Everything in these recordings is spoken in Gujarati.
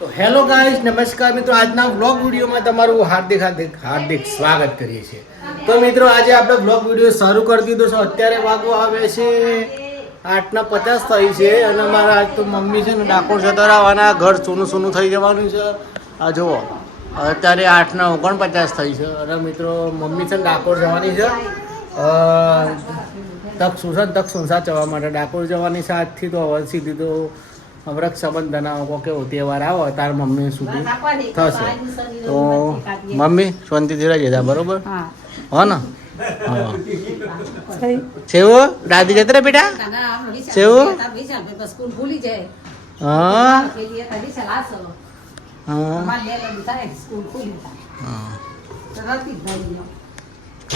તો હેલો ગાઈસ, નમસ્કાર મિત્રો. આજના વ્લોગ વિડીયોમાં તમારું હાર્દિક સ્વાગત કરીએ છીએ. તો મિત્રો આજે આપણે વ્લોગ વિડીયો શરૂ કરી દીધો છે. અત્યારે વાગો આવે છે 8:50 થઈ છે અને મારા આજ તો મમ્મી છે ને ડાકોર જતા રહેવાના, ઘર સોનું થઈ જવાનું છે. આ જુઓ અત્યારે 8:49 થઈ છે અને મિત્રો મમ્મી છે ને ડાકોર જવાની છે. તક સુનસા જવા માટે ડાકોર જવાની છે આજથી. તો હવે સીધી તો રક્ષાબંધન કેવો તહેવાર આવો તાર મમ્મી સુધી થશે. તો મમ્મી શાંતિથી રહી જતા, બરોબર હો ને? હા સેવો દાદી જતા રે બેટા, સેવો હા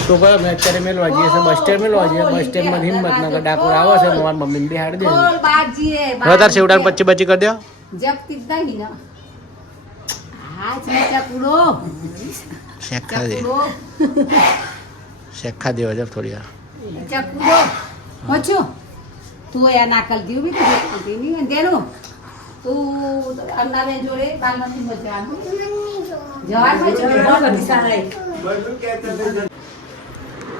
તો ભાઈ અમે અત્યારે મેળવા જઈએ છીએ, બસ સ્ટેન્ડ મેળવા જઈએ. બસ સ્ટેન્ડમાં હિંમતનગર ડાકોર આવે છે. મારા મમ્મીને બિહાડી દે તાર સેવડાને પચ્ચી બચ્ચી કરી દો. શેખા દેવા જબ થોડી વાર તું યા નાકલ દીવ બી નહીં દેનું તું અંદાને જોડે બાલમાંથી મજાનું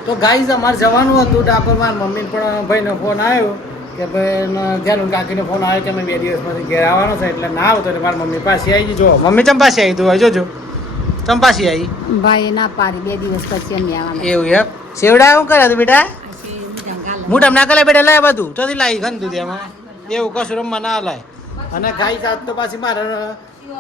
તો ગાઈઝ અમારે જવાનું હતું ડાકોર. મારા મમ્મી પણ ભાઈનો ફોન આવ્યો કે ભાઈ ધ્યાન કાકીનો ફોન આવ્યો કે અમે 2 દિવસમાંથી ઘેર આવવાનો છે એટલે ના આવતો. એટલે મારી મમ્મી પાસે આવી જો. મમ્મી ચંપાસી આવી તું જોજો, ચંપાસી આવી ભાઈ ના પાડી 2 દિવસ પછી અમે આવવાના. એવું એમ સેવડા શું કરે તું બેટા? હું તમને કલે બેટા લાય બધું ચોથી લાવી ગંદુ એમાં એવું કશું રમવા ના લાય. અને ગાઈઝ આજ તો પાછી મારે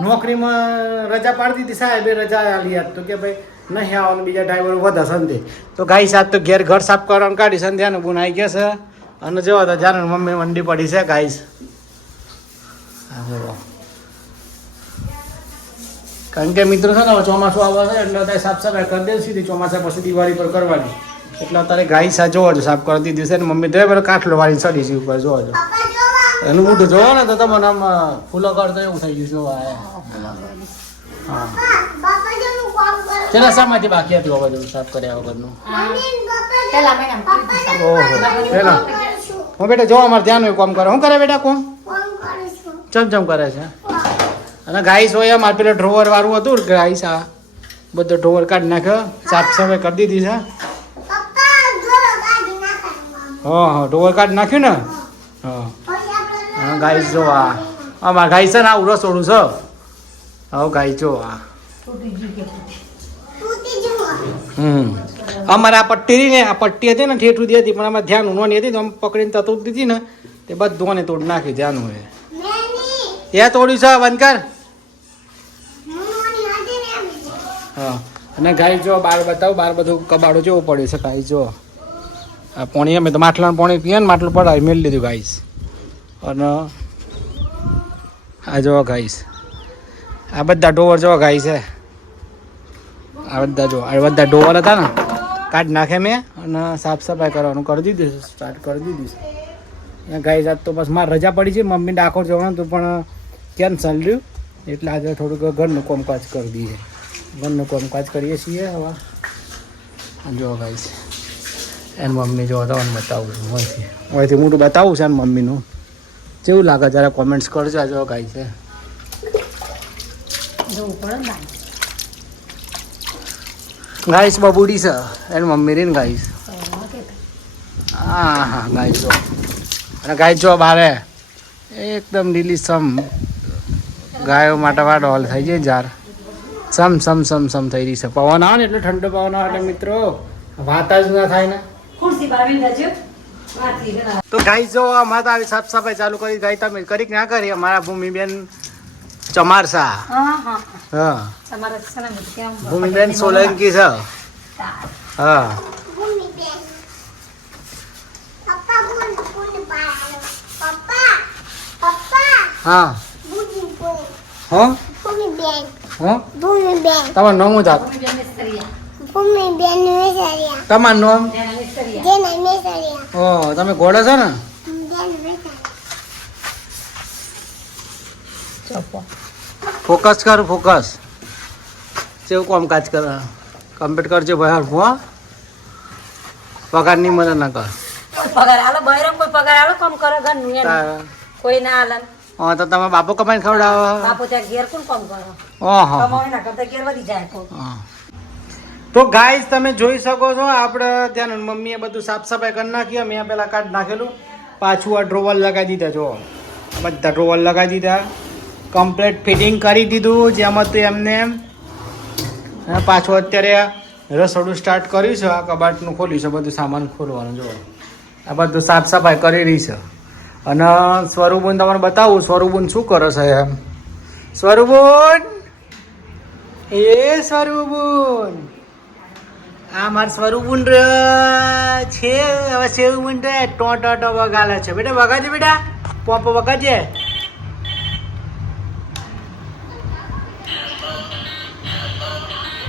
નોકરીમાં રજા પાડી દીધી, સાહેબે રજા આલી આજ તો કે ભાઈ નહીં આવવાનું, બીજા ડ્રાઈવર વધે સંધે. તો ગાઈ સાથ તો ઘેર ઘર સાફ કરવાનું કાઢી સંધ્યાનું ગુણ આવી ગયા છે. અને જોવા તો જાણે મમ્મી મંડી પડી છે ગાઈસ. કારણ કે મિત્રો છે ને હવે ચોમાસું આવે છે એટલે અત્યારે સાફ સફાઈ કરી દે સીધી. ચોમાસા પછી દિવાળી પર કરવાની એટલે અત્યારે ગાઈ સા જોવા જો સાફ કરી દીધી છે ને મમ્મી તો પેલો કાઠલો વાળી ચડી છે ઉપર જોવા જો. એનું મોઢું જોવો ને તો તમને આમ ફૂલો કરતો એવું થઈ ગયું જોવા. હા ચલા શામાંથી બાકી હતું આ બધું સાફ કર્યા વગરનું? ઓહો પેલા હું બેટા જોવા અમારે ધ્યાન કોમ કરે. શું કરે બેટા કોમ? ચમ કરે છે. અને ગાઈસ હોય અમારે પેલો ડ્રોવર વાળું હતું ગાઈસ, આ બધો ડ્રોવર કાઢી નાખ્યો, સાફ સફાઈ કરી દીધી છે. હા ડ્રોવર કાઢી નાખ્યું ને. હા ગાઈસ જો આ અમારે ગાઈસ છે ને આવું રસોડું છે. હવે ગાઈ જો આ અમારે આ પટ્ટી રહી ને, આ પટ્ટી હતી ને ઠેઠ સુધી હતી પણ અમારે ધ્યાન ઉનવાની હતી તો આમ પકડીને તતોડ દીધી ને તે બધું ને તોડ નાખી ધ્યાન હોય. ત્યાં તોડ્યું છે બંધ કર. હા અને ગાય જો બાર બતાવું, બાર બધું કબાડો જેવો પડ્યું છે ગાય જો. આ પાણી અમે તો માટલાનું પાણી પીએ ને માટલું પડાવી મેળ લીધું ગાઈશ. અને આ જો ગાઈશ આ બધા ડોવર જો ગાય છે. આ બધા જો આ બધા ડોવર હતા ને કાઢી નાખે મેં અને સાફ સફાઈ કરવાનું કરી દીધું, સ્ટાર્ટ કરી દીધું છે. ગાય જાત તો બસ મારે રજા પડી છે, મમ્મી ડાકોર જવાનું હતું પણ કેન્સલ રહ્યું એટલે આજે થોડુંક ઘરનું કામકાજ કરી દઈએ. ઘરનું કામકાજ કરીએ છીએ હવે. જો ગાય છે એની મમ્મી જો તમને બતાવું છું અહીંથી મોટું બતાવું છે એની મમ્મીનું કેવું લાગે જરા કોમેન્ટ્સ કરજો. જો ગાય છે ગાઈસ બબુડી છે એની મમ્મી રી ને ગાઈસ. હા હા ગાઈસ જો અને ગાઈસ જો બારે એકદમ લીલીછમ ગાયો માટે વાડો હોલ થઈ જાય જાર સમ થઈ રહી છે. પવન આવે ને એટલે ઠંડો પવન આવે એટલે મિત્રો વાત જ ના થાય ને. તો ગાઈસ જો અમારે તો આવી સાફ સફાઈ ચાલુ કરી. ગાય તમે કરી ના કરી? અમારા ભૂમિબેન ચમારસા. હા ભૂમિબેન સોલંકી છે. હા હા હા તમારું નામ શું થાત? તમારું નામ? ઓ તમે ઘોડો છો ને? ફોકસ કર ફોકસ. કેવું કામકાજ કરે કમ્પ્લીટ કરજો ભાઈ. હો પગાર ની મદદ ના કર. પગાર આલો બહેરમ કોઈ પગાર આલો કામ કરે ઘર નું કોઈ ના આલન. હા તો તમે બાપો કમાઈને ખવડાવો બાપુ ત્યાં ઘેર કોણ કામ કરો ઓહો કમાવી ના કરતા ઘેર વધી જાય તો હા. તો ગાઈસ તમે જોઈ શકો છો આપણે ત્યાં મમ્મીએ બધું સાફ સફાઈ કરી નાખી મેં પેલા કાઢ નાખેલું પાછું આ ડ્રોવર લગાવી દીધા જો બધા ડ્રોવર લગાવી દીધા કમ્પ્લીટ ફિટિંગ કરી દીધું જેમ હતું એમને એમ અને પાછું અત્યારે રસોડું સ્ટાર્ટ કર્યું છે આ કબાટનું ખોલ્યું છે બધું સામાન ખોલવાનું જો આ બધું સાફ સફાઈ કરી રહી છે અને સ્વરૂપબુન તમને બતાવું સ્વરૂપબુન શું કરે છે એમ સ્વરૂપબુન એ સ્વરૂપબુન આ માર સ્વરૂપબુન છે હવે સેવબુન ટોટો વગાડે છે બેટા વગાડજે બેટા પોપ વગાડજે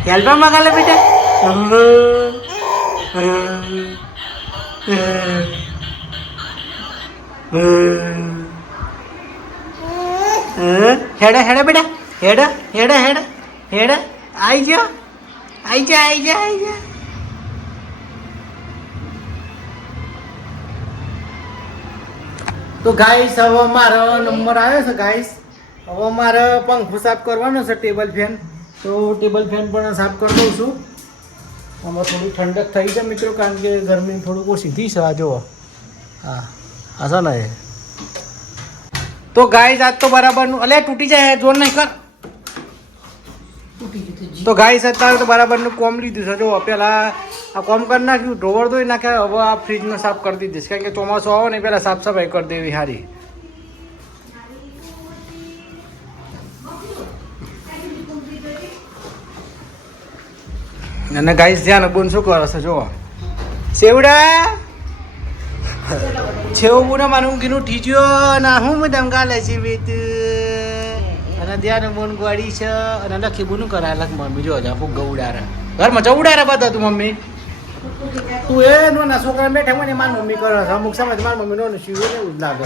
હેલ્પર વગાડે બેટા હેડા હેડા બેટા હેડા હેડા હેડા હેડા આઈ જા આઈ જા આઈ જા આઈ જા તો ગાઈસ હવે મારો નંબર આવ્યો છે ગાઈસ હવે મારે પંખો સાફ કરવાનો છે ટેબલ ફેન તો ટેબલ ફેન પણ સાફ કરી દઉં છું આમાં થોડી ઠંડક થઈ છે મિત્રો કારણ કે ગરમી થોડુંક ઓછી થઈ છે આ જુઓ હા આ છે ને તો ગાઈસ આજ તો બરાબરનું અલે તૂટી જાય જોર નહીં કર તો ગાઈસ અત્યારે તો બરાબરનું કોમ લીધું છે જો પેલા આ કોમ કરી નાખ્યું ઢોવર ધોઈ નાખ્યા હવે આ ફ્રીજને સાફ કરી દીધીશ કારણ કે ચોમાસું આવે ને પહેલાં સાફ સફાઈ કરી દેવી સારી અને ગાઈસ ધ્યાન બોન શું કરે છે જો સેવડા છેવબુને મારું કીનું ઠીચ્યો ના હું મેડમ ગાલે છે વેત અને ધ્યાન બોન ગોળી છે અને લખી બોનું કરાય લખ મમ્મી જો જા ફૂગ ઉડારે ઘરમાં ચૌડારે બધા તું મમ્મી તું એ નો ના છોકરા બેઠા મને માર મમ્મી કરે છે અમુક સમય માર મમ્મી નો શીવો ને એવું જ લાગે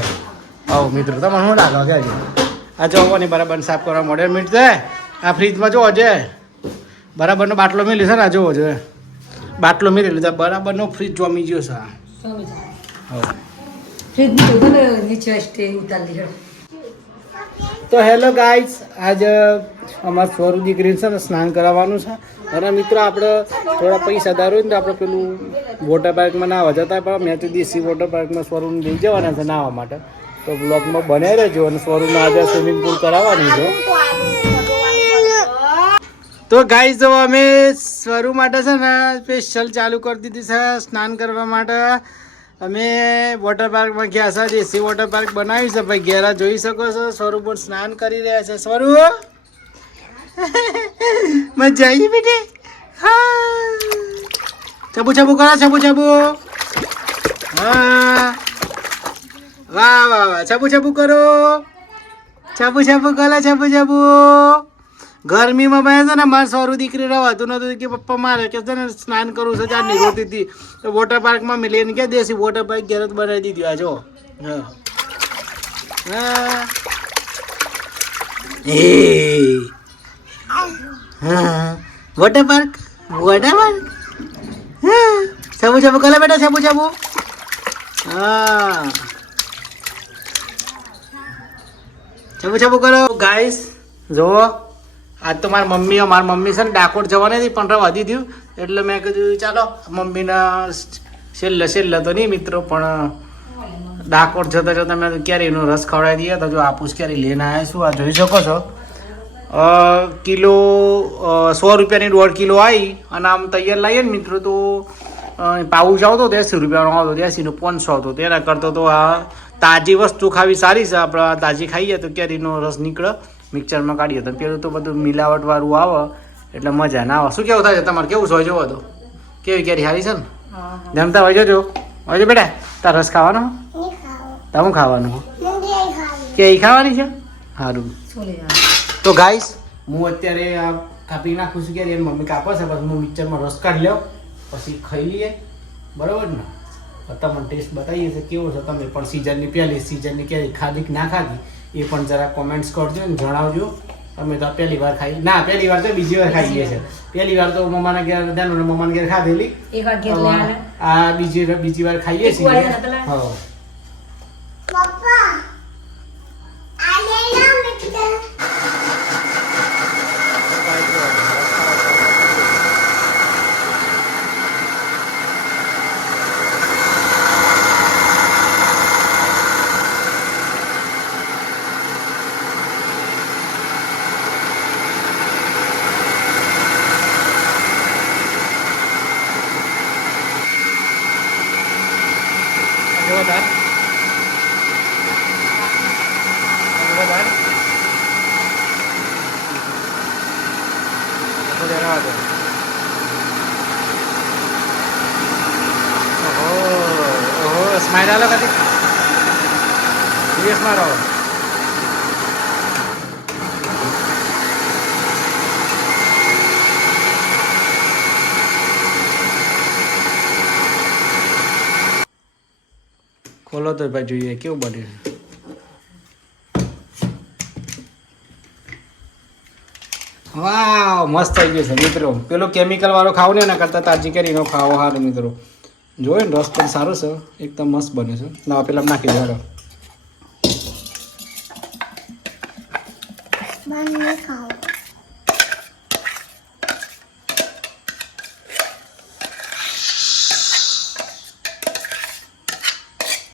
આવો મિત્રો તમને શું લાગે કે આ જોવાની બરાબર સાફ કરવા મોડે મીટ છે આ ફ્રીજમાં જોવો છે બરાબરનો બાટલો મેલી છે ને જોવો છે બાટલો મેલી લીધા બરાબરનો ફ્રીજ જોમી ગયો છે તો હેલો ગાઈસ આજે અમારા સ્વરૂપ દીકરી છે ને સ્નાન કરાવવાનું છે અને મિત્રો આપણે થોડા પૈસા દારો ને તો આપણે પેલું વોટર પાર્કમાં નાહવા જતા પણ મેં તો દેશી વોટર પાર્કમાં સ્વરૂપને લઈ જવાના છે નાહવા માટે તો બ્લોગમાં બનાવી રહેજો અને સ્વરૂપને આજે સ્વિમિંગ પુલ કરાવવાની છે તો ગાઈસ જો અમે સ્વરૂપ માટે છે ને સ્પેશિયલ ચાલુ કરી દીધી છે સ્નાન કરવા માટે અમે વોટર પાર્કમાં ગયા છે દેશી વોટર પાર્ક બનાવ્યું છે ભાઈ ઘેરા જોઈ શકો છો સ્વરૂપ પણ સ્નાન કરી રહ્યા છે સ્વરૂપ મજા આવી બેટી હા ચબુ ચબુ કરો ચબુ ચબુ હા વાહ વાહ વાહ ચબુ ચબુ કરો ચબુ ચબુ કરો ચબુ ચબુ ગરમીમાં ભાઈ છે ને મારે સ્વરૂપ દીકરી રવાતું નતું કે પપ્પા મારે કે છે ને સ્નાન કરવું છે ચારની રોતી હતી તો વોટર પાર્કમાં મેં લઈને ગયા દેશી વોટર પાર્ક ઘેર જ બનાવી દીધું આ જો હા હા વોટર પાર્ક હા સાબુ સાબુ કરે બેટા સાબુ સાબુ હા સાબુ સાબુ કરો ગાઈસ જુઓ આજ તો મારી મમ્મી છે ને ડાકોર જવાની હતી પણ રવા દીધું એટલે મેં કીધું ચાલો મમ્મીના છેલ્લે તો નહીં મિત્રો પણ ડાકોર જતા મેં કેરીનો રસ ખવડાવી દઈએ તો જો આપુસ કેરી લઈને આવ્યા છું આ જોઈ શકો છો કિલો 100 રૂપિયાની 1.5 કિલો આવી અને આમ તૈયાર લાવીએ ને મિત્રો તો પાઉચ આવતો 80 રૂપિયાનો આવતો 80નો 500 આવતો તેના કરતો તો આ તાજી વસ્તુ ખાવી સારી છે આપણે તાજી ખાઈએ તો કેરીનો રસ નીકળે મિક્સરમાં કાઢીએ તો પેલું તો બધું મિલાવટવાળું આવે એટલે મજા ના આવે શું કેવું થાય છે તમારે કેવું છે જોવો તો કેવી કેરી સારી છે ને જમતા હોય જો હોય બેટા તાર રસ ખાવાનો તમે ખાવાનું કેરી ખાવાની છે સારું તો ગાઈસ હું અત્યારે આ કાપી નાખું છું કેરી મમ્મી કાપે છે પછી હું મિક્સરમાં રસ કાઢી લઉં પછી ખાઈ લઈએ બરાબર ને તમને ટેસ્ટ બતાવીએ છે કેવો છે તમે પણ સિઝનની પહેલી સિઝનની કેરી ખાધી કે ના ખાધી એ પણ જરા કોમેન્ટ્સ કરજો ને જણાવજો અમે તો પહેલી વાર ખાઈ ના પહેલી વાર તો બીજી વાર ખાઈએ છીએ પહેલી વાર તો મમ્માના ઘેર દાનું મમ્માના ઘેર ખાધેલી આ બીજી વાર ખાઈએ છીએ હા જવા દો. ઓહો સ્માઈલ આલો કદી દિવસ મારો ખોલો તો ભાઈ જોઈએ કેવું બન્યું. વાવ મસ્ત થઈ ગયું છે મિત્રો. પેલો કેમિકલ વાળો ખાવ ને એના કરતાં તાજી કરીને ખાવો સારું મિત્રો. જોયું ને રસ પણ સારું છે એકદમ મસ્ત બને છે. ના પેલા નાખી દેવાનો. મને ખાવ